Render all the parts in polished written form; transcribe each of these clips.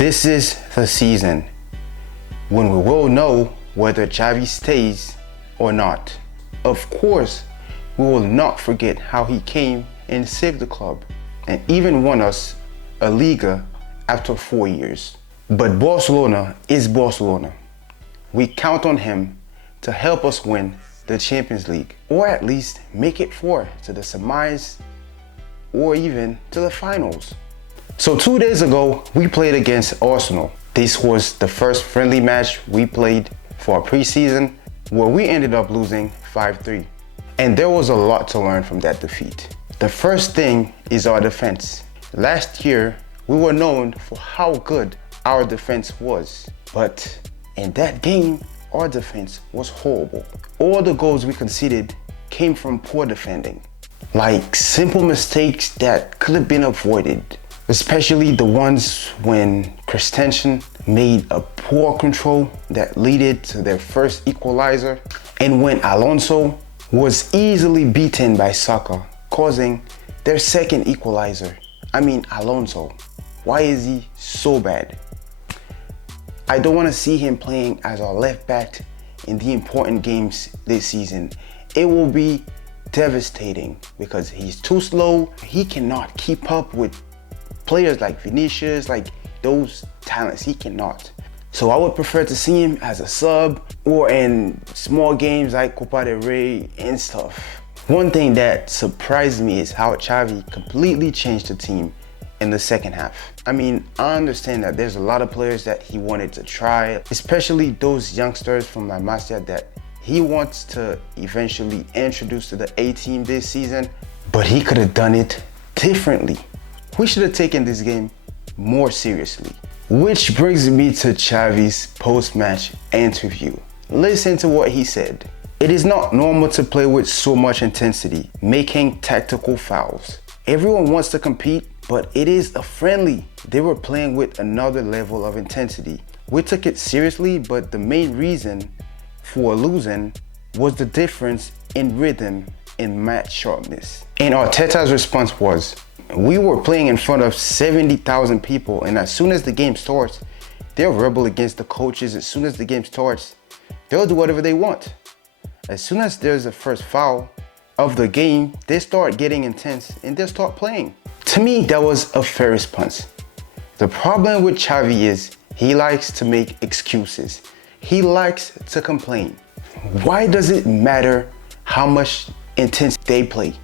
This is the season when we will know whether Xavi stays or not. Of course, we will not forget how he came and saved the club and even won us a Liga after 4 years. But Barcelona is Barcelona. We count on him to help us win the Champions League, or at least make it far to the semis or even to the finals. So 2 days ago, we played against Arsenal. This was the first friendly match we played for our preseason, where we ended up losing 5-3. And there was a lot to learn from that defeat. The first thing is our defense. Last year, we were known for how good our defense was. But in that game, our defense was horrible. All the goals we conceded came from poor defending. Like simple mistakes that could have been avoided. Especially the ones when Christensen made a poor control that led to their first equalizer, and when Alonso was easily beaten by Saka, causing their second equalizer. I mean, Alonso, why is he so bad? I don't want to see him playing as our left back in the important games this season. It will be devastating because he's too slow. He cannot keep up with players like Vinicius, like those talents. He cannot. So I would prefer to see him as a sub or in small games like Copa del Rey and stuff. One thing that surprised me is how Xavi completely changed the team in the second half. I mean, I understand that there's a lot of players that he wanted to try, especially those youngsters from La Masia that he wants to eventually introduce to the A team this season, but he could have done it differently. We should have taken this game more seriously. Which brings me to Xavi's post-match interview. Listen to what he said. It is not normal to play with so much intensity, making tactical fouls. Everyone wants to compete, but it is a friendly. They were playing with another level of intensity. We took it seriously, but the main reason for losing was the difference in rhythm and match sharpness. And Arteta's response was, we were playing in front of 70,000 people, and as soon as the game starts, they'll rebel against the coaches. As soon as the game starts, they'll do whatever they want. As soon as there's a first foul of the game, they start getting intense and they'll start playing. To me, that was a fair response. The problem with Xavi is he likes to make excuses. He likes to complain. Why does it matter how much intense they play?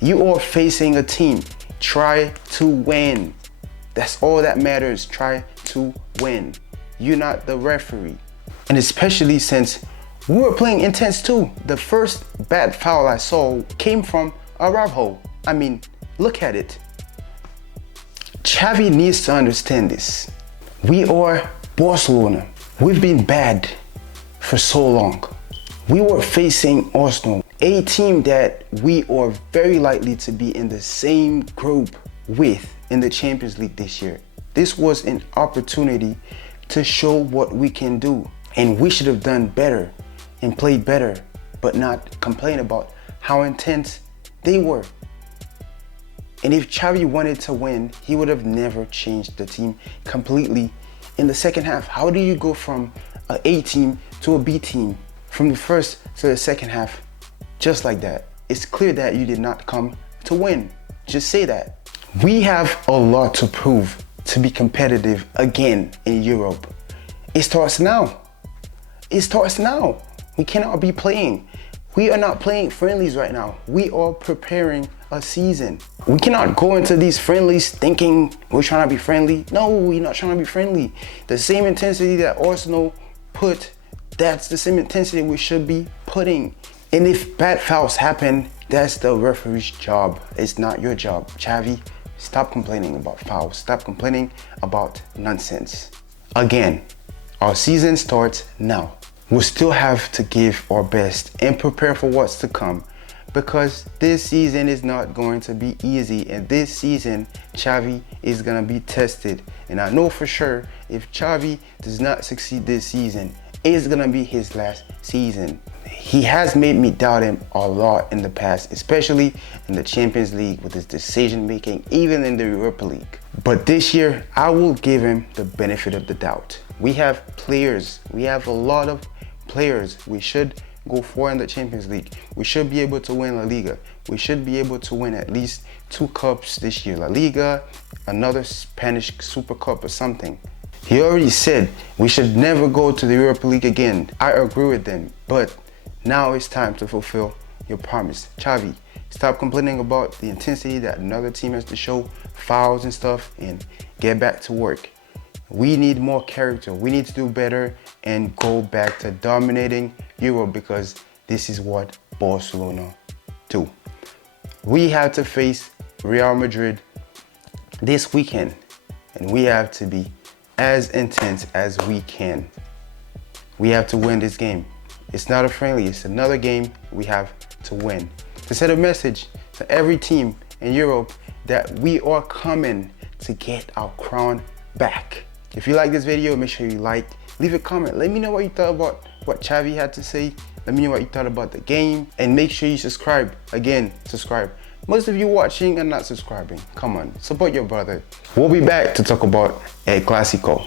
You are facing a team. Try to win. That's all that matters. Try to win. You're not the referee. And especially since we were playing intense too. The first bad foul I saw came from Araujo. I mean, look at it. Xavi needs to understand this. We are Barcelona. We've been bad for so long. We were facing Arsenal, a team that we are very likely to be in the same group with in the Champions League this year. This was an opportunity to show what we can do, and we should have done better and played better, but not complain about how intense they were. And if Xavi wanted to win, he would have never changed the team completely in the second half. How do you go from an A team to a B team, from the first to the second half, just like that? It's clear that you did not come to win. Just say that. We have a lot to prove to be competitive again in Europe. It starts now. It starts now. We cannot be playing. We are not playing friendlies right now. We are preparing a season. We cannot go into these friendlies thinking we're trying to be friendly. No, we're not trying to be friendly. The same intensity that Arsenal put, that's the same intensity we should be putting. And if bad fouls happen, that's the referee's job. It's not your job. Xavi, stop complaining about fouls. Stop complaining about nonsense. Again, our season starts now. We'll still have to give our best and prepare for what's to come, because this season is not going to be easy, and this season Xavi is going to be tested. And I know for sure if Xavi does not succeed this season, is gonna be his last season. He has made me doubt him a lot in the past, especially in the Champions League with his decision making, even in the Europa League. But this year, I will give him the benefit of the doubt. We have players, we have a lot of players we should go for in the Champions League. We should be able to win La Liga. We should be able to win at least 2 cups this year. La Liga, another Spanish Super Cup or something. He already said we should never go to the Europa League again. I agree with them, but now it's time to fulfill your promise. Xavi, stop complaining about the intensity that another team has to show, fouls and stuff, and get back to work. We need more character. We need to do better and go back to dominating Europe, because this is what Barcelona do. We have to face Real Madrid this weekend, and we have to be as intense as we can. We have to win this game. It's not a friendly, it's another game we have to win. To send a message to every team in Europe that we are coming to get our crown back. If you like this video, make sure you like, leave a comment. Let me know what you thought about what Xavi had to say. Let me know what you thought about the game. And make sure you subscribe. Again, subscribe. Most of you watching are not subscribing. Come on, support your brother. We'll be back to talk about El Clásico.